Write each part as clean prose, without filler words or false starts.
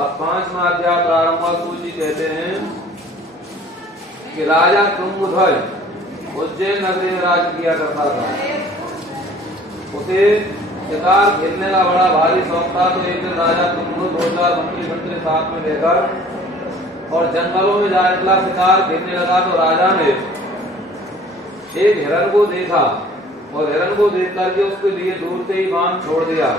अब 5वां अध्याय प्रारंभ सूची कहते हैं कि राजा तुंगध्वज उज्जैन नगरी में राज किया करता था। उसे शिकार खेलने का बड़ा भारी शौक था। तो एक दिन राजा तुंगध्वज 2-4 मंत्री साथ में लेकर और जंगलों में जा निकला, शिकार खेलने लगा। तो राजा ने एक हिरण को देखा और हिरण को देख करके उसके लिए दूर से ही बाण छोड़ दिया।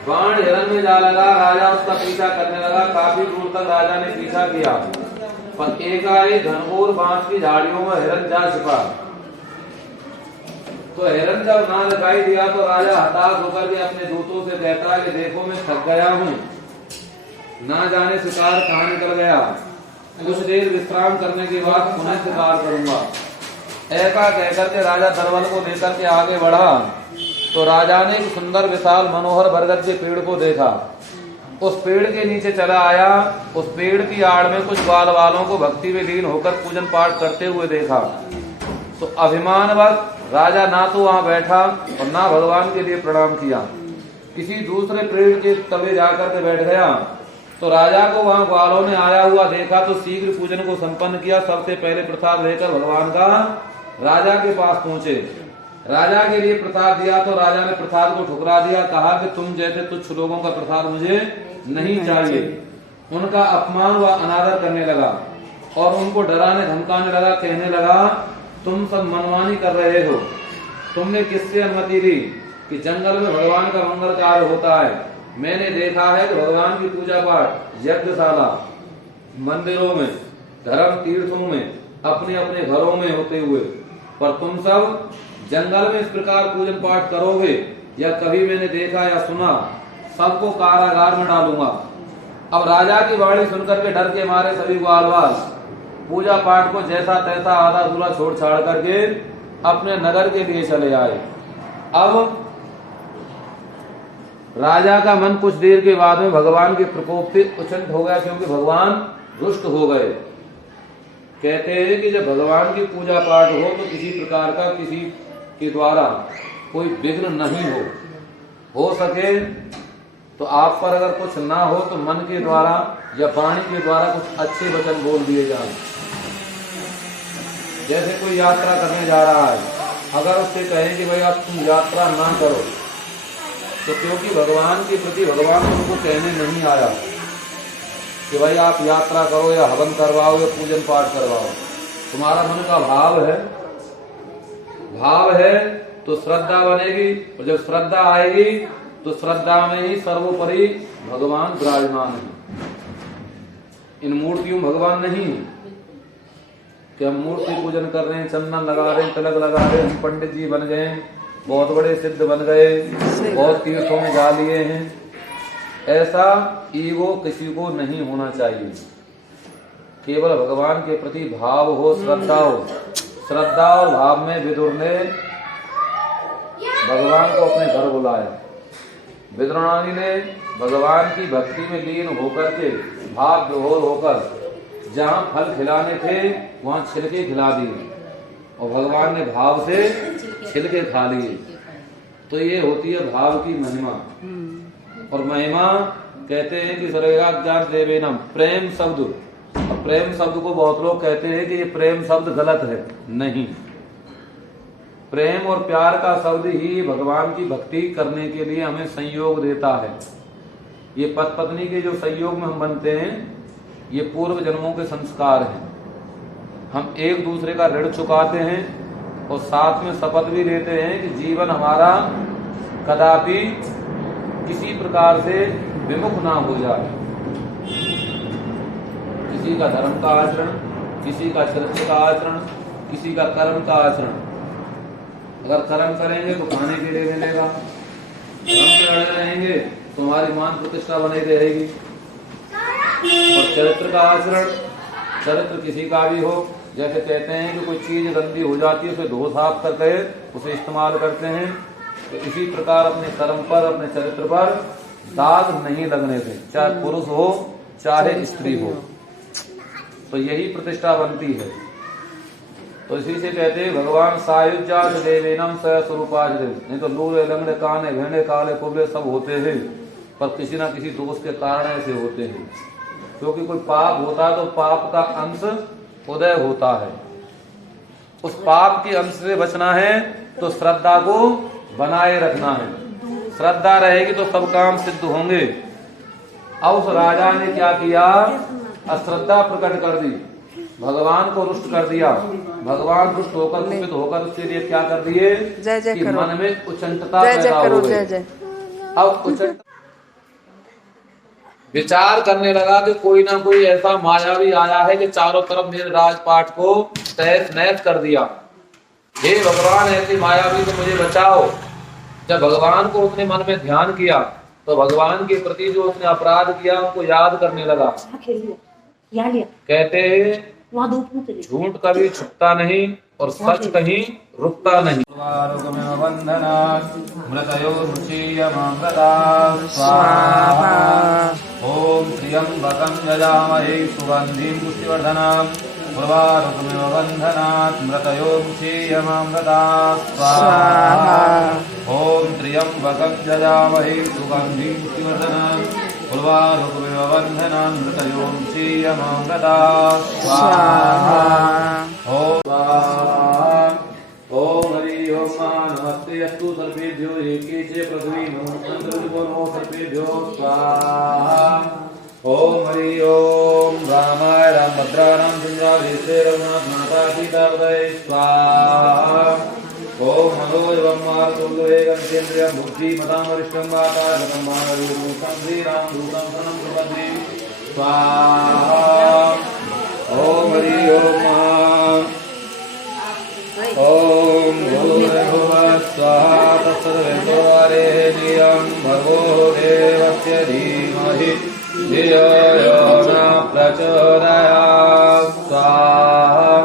बाण हिरण में जा लगा, राजा उसका पीछा करने लगा। काफी दूर तक राजा ने पीछा किया, पर एकाएक घनघोर बांस की झाड़ियों में हिरण जा छिपा। तो हिरण जब ना दिखाई दिया तो राजा हताश होकर के अपने दूतों से कहता है कि देखो मैं थक गया हूँ, ना जाने शिकार कहाँ निकल गया, कुछ देर विश्राम करने के बाद पुनः शिकार करूंगा। ऐसा कहकर के राजा दरबल को लेकर के आगे बढ़ा। तो राजा ने एक सुंदर विशाल मनोहर बरगद के पेड़ को देखा। उस पेड़ के नीचे चला आया। उस पेड़ की आड़ में कुछ बाल वालों को भक्ति में लीन होकर पूजन पाठ करते हुए देखा। तो अभिमानवश राजा ना तो वहां बैठा और ना भगवान के लिए प्रणाम किया, किसी दूसरे पेड़ के तले जाकर के बैठ गया। तो राजा को वहां ग्वालों ने आया हुआ देखा तो शीघ्र पूजन को संपन्न किया। सबसे पहले प्रसाद लेकर भगवान का राजा के पास पहुंचे, राजा के लिए प्रसाद दिया। तो राजा ने प्रसाद को ठुकरा दिया, कहा कि तुम जैसे तुच्छ लोगों का प्रसाद मुझे नहीं चाहिए। उनका अपमान व अनादर करने लगा और उनको डराने धमकाने लगा। कहने लगा तुम सब मनमानी कर रहे हो, तुमने किससे अनुमति ली कि जंगल में भगवान का मंगल कार्य होता है? मैंने देखा है कि भगवान की पूजा पाठ यज्ञशाला, मंदिरों में, धर्म तीर्थों में, अपने अपने घरों में होते हुए, पर तुम सब जंगल में इस प्रकार पूजन पाठ करोगे या कभी मैंने देखा या सुना? सबको कारागार में डालूंगा। अब राजा की वाणी सुनकर के डर के मारे सभी ग्वालवाल पूजा पाठ को जैसा तैसा आधा अधूरा छोड़ छाड़ करके अपने नगर के लिए चले आए। अब राजा का मन कुछ देर के बाद में भगवान के प्रकोप से उच्छिन्न हो गया, क्योंकि भगवान रुष्ट हो गए। कहते हैं कि जब भगवान की पूजा पाठ हो तो किसी प्रकार का किसी के द्वारा कोई विघ्न नहीं हो सके तो आप पर अगर कुछ ना हो तो मन के द्वारा या वाणी के द्वारा कुछ अच्छे वचन बोल दिए जाए। जैसे कोई यात्रा करने जा रहा है, अगर उससे कहें कि भाई आप तुम यात्रा ना करो, तो क्योंकि भगवान के प्रति भगवान उनको कहने नहीं आया कि भाई आप यात्रा करो या हवन करवाओ या पूजन पाठ करवाओ, तुम्हारा मन का भाव है तो श्रद्धा बनेगी, और जब श्रद्धा आएगी तो श्रद्धा में ही सर्वोपरि भगवान विराजमान है। इन मूर्तियों भगवान नहीं कि हम मूर्ति पूजन कर रहे हैं, चंदन लगा रहे हैं, तिलक लगा रहे हैं, हम पंडित जी बन गए, बहुत बड़े सिद्ध बन गए, बहुत तीर्थों में जा लिए हैं। ऐसा ईगो किसी को नहीं होना चाहिए। केवल भगवान के प्रति भाव हो, श्रद्धा हो। श्रद्धा और भाव में विदुर ने भगवान को अपने घर बुलाया। विदुरानी ने भगवान की भक्ति में लीन होकर के भाव विभोर होकर जहाँ फल खिलाने थे वहाँ छिलके खिला दिए और भगवान ने भाव से छिलके खा लिए। तो ये होती है भाव की महिमा। और महिमा कहते हैं कि सर्वज्ञान देवेनम, प्रेम शब्द। और प्रेम शब्द को बहुत लोग कहते हैं कि ये प्रेम शब्द गलत है। नहीं, प्रेम और प्यार का शब्द ही भगवान की भक्ति करने के लिए हमें संयोग देता है। ये पति पत्नी के जो संयोग में हम बनते हैं, ये पूर्व जन्मों के संस्कार हैं। हम एक दूसरे का ऋण चुकाते हैं और साथ में शपथ भी लेते हैं कि जीवन हमारा कदापि किसी प्रकार से विमुख ना हो जाए। किसी का धर्म का आचरण, किसी का चरित्र का आचरण, किसी का कर्म का आचरण। अगर कर्म करेंगे तो खाने के लिए मिलेगा, धर्म पे अड़े रहेंगे तो हमारी मान प्रतिष्ठा बनी रहेगी। और चरित्र का आचरण, चरित्र किसी का भी हो, जैसे कहते हैं कि कोई चीज गंदी हो जाती है उसे धो साफ करके उसे इस्तेमाल करते हैं, तो इसी प्रकार अपने कर्म पर, अपने चरित्र पर दाग नहीं लगने से, चाहे पुरुष हो चाहे स्त्री हो, तो यही प्रतिष्ठा बनती है। तो इसी से कहते हैं भगवान सायुज्यात देवेनम स्वस्वरूपाज। नहीं तो लूले लंगड़े काने भेड़े काले कुबले सब होते हैं, पर किसी ना किसी दोष के कारण ऐसे होते हैं। क्योंकि कोई पाप होता है तो पाप का अंश उदय होता है। उस पाप के अंश से बचना है तो श्रद्धा को बनाए रखना है। श्रद्धा रहेगी तो सब काम सिद्ध होंगे। अब उस राजा ने क्या किया, अश्रद्धा प्रकट कर दी, भगवान को रुष्ट कर दिया। भगवान रुष्ट होकर कुपित होकर उसके लिए क्या कर दिए कि मन में उचंटता पैदा हो गई। अब उचंट विचार करने लगा कि कोई ना कोई ऐसा मायावी आया है कि चारों तरफ मेरे राजपाट को तहस नहस कर दिया। हे भगवान, ऐसे मायावी तो मुझे बचाओ। जब भगवान को उसने मन में ध्यान किया तो भगवान के प्रति जो उसने अपराध किया उनको याद करने लगा। कहते झूठ कभी छुपता नहीं और सच कहीं रुकता नहीं। ओम त्र्यंबकं यजामहे सुगंधिं पुष्टिवर्धनम् उर्वारुकमिव बन्धनात् मृतयोमुक्षीयमामृतात् स्वाहा। ओम त्र्यंबकं यजामहे सुगंधिं पुष्टिवर्धनम् उर्वारुकमिव बन्धनात् मृतयोमुक्षीयमामृतात् स्वाहा। ओम हरि ओम नमस्ते अस्तु सर्वेभ्यो एकेचे पृथ्वी नमो सर्वेभ्यो स्वाहा। ओम हरि ओम रामाय रामभद्राणां चन्द्रावृषे रघुनाथ माता सीता उदय स्वाहा। ओम मनोजवं मारुतुल्यवेगं केन्द्रियं बुद्धिमतां वरिष्ठं वातावरणं मानवीरूपं श्रीरामदूतं शरणं प्रपद्ये स्वाहा। ओम हरि ओम ओम भूर्भुवः स्वः तत्सवितुर्वरेण्यं भर्गो देवस्य धीमहि धियो यो न प्रचोदयात् स्वाहा।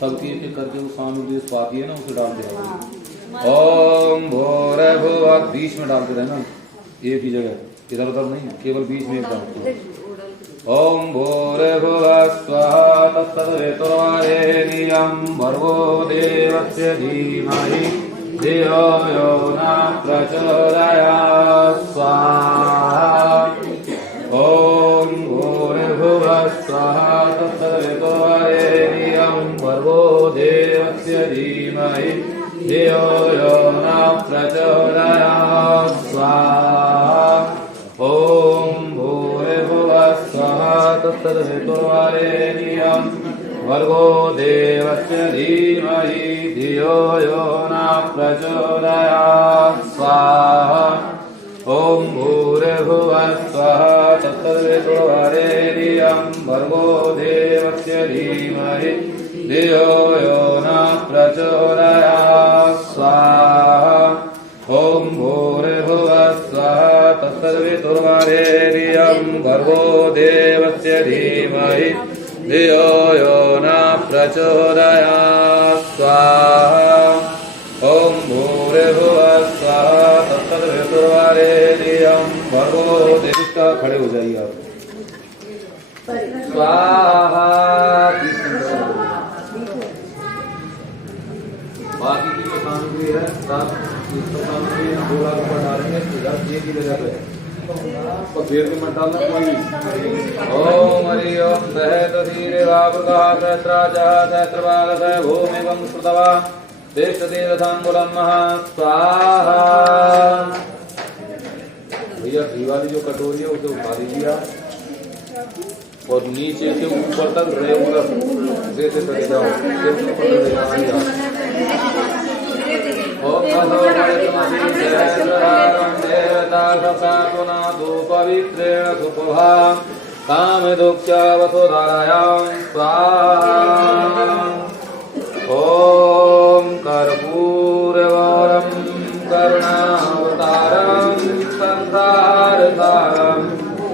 सबकी एक करके वो सामने स्वाति है ना, उसे डाल दे। ओम भूर्भुवः बीच में डालते रहना, एक ही जगह, इधर उधर नहीं, केवल बीच में डालते। ओम भूर्भुवः स्वः तत्सवितुर्वरेण्यं भर्गो देवस्य धीमहि धियो यो न प्रचोदयात् स्वाहा। ओम भूर्भुवः स्वः तत्सवितुर्वरेण्यं भर्गो देवस्य धीमहि धियो यो न प्रचोदयात् स्वाहा। ओम भूर्भुवः स्वः तत्सवितुर्वरेण्यं भर्गो देवस्य धीमहि धियो यो न प्रचोदयात् स्वाहा। ओम भूर्भुवः स्वः तत्सवितुर्वरेण्यं भर्गो देवस्य धीमहि धियो यो न प्रचोदयात् स्वाहा। ओम भूर्भुवः स्वः तत्सवितुर्वरेण्यं भर्गो देवस्य धीमहि धियो यो न प्रचोदयात् स्वाहा। ओम भूर्भुवः स्वः तत्सवितुर्वरेण्यं भर्गो देवस्य खड़े हो जाइए आप। स्वाहा। बाकी की जो सामग्री है सामग्री गोला ऊपर डालेंगे, एक ही जगह पे तो घेर के मत डालना कोई। ओम हरि ओम सहत धीरे वावृतः सहस्राजः सहस्रपालः भूमिवं श्रुतवा देशदेवतांगुलं स्वाहा। भैया घी वाली जो कटोरी है उसे उठा लीजिए और नीचे से ऊपर तक रेगुलर जैसे चले जाओ। पवित्रेण सुपुहा काम दुःख्यावसुधारायां स्वाहा। ओम कर्पूरवरं करुणावतारं संसारसारं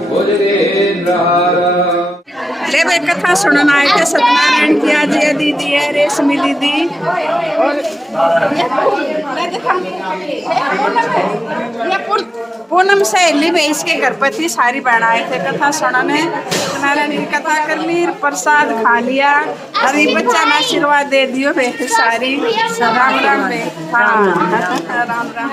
भुजगेन्द्रहारं। ले भाई कथा सुनना आए थे सत्यनारायण की। आज ये दीदी है रेशमी दीदी और ये पूनम सहेली में इसके घर पर थी, सारी बहन आए थे कथा सुनने। सत्यनारायण की कथा कर ली, प्रसाद खा लिया, अरे बच्चा ने आशीर्वाद दे दियो बे सारी। राम राम बे। हाँ राम राम।